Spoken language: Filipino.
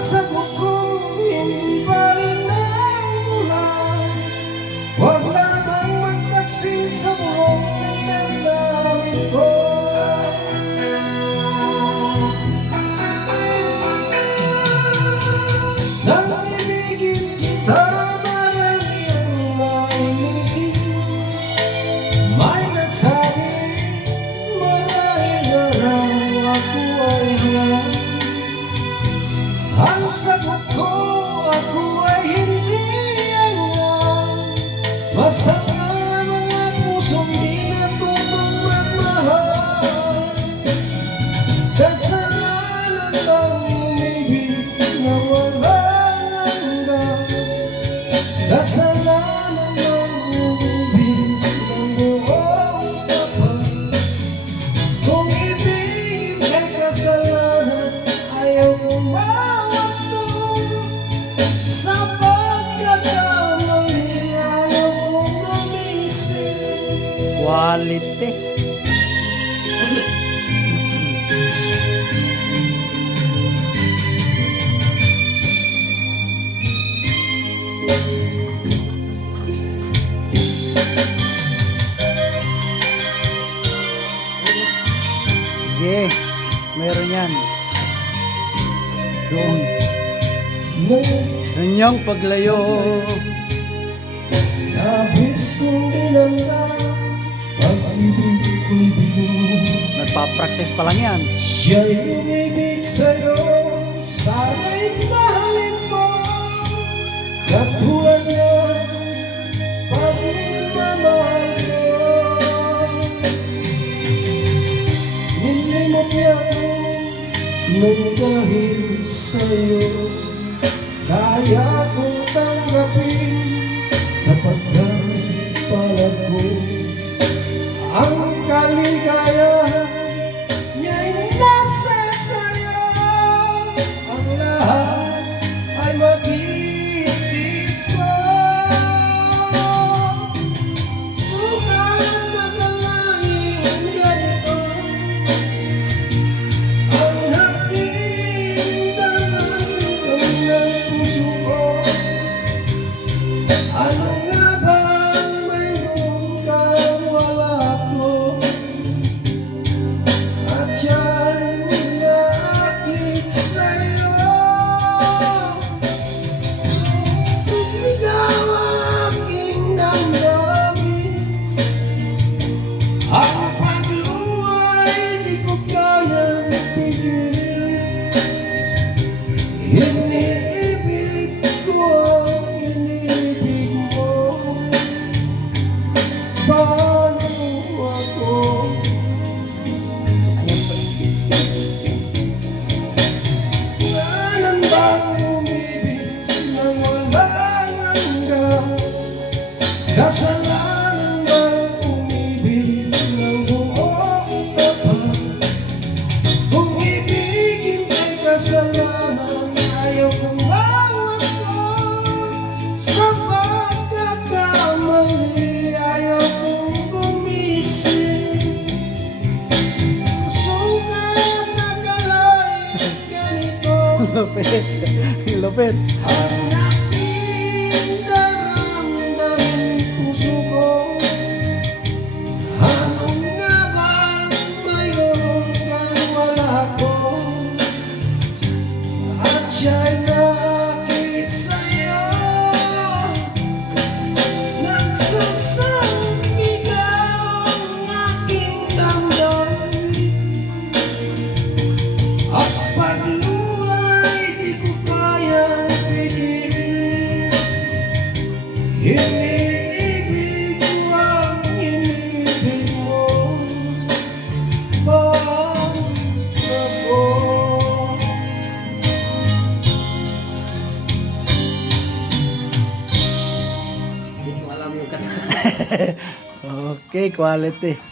some Kasalanan ng ubig ng buong kapag Kung ibig ay kasalanan Ayaw umawas doon Sa pagkakamali Ayaw kong gumising. Quality. Thank you. Meron yan. Kung kanyang paglayo. Nabis kong dinanda Pag-ibig ko'y bigo Nagpa-practice pa lang yan. Siya'y umibig sa'yo Sana'y mahal. nang dahil sa'yo kaya kong tanggapin I don't know. lupit. lupit. Um, okay, quality.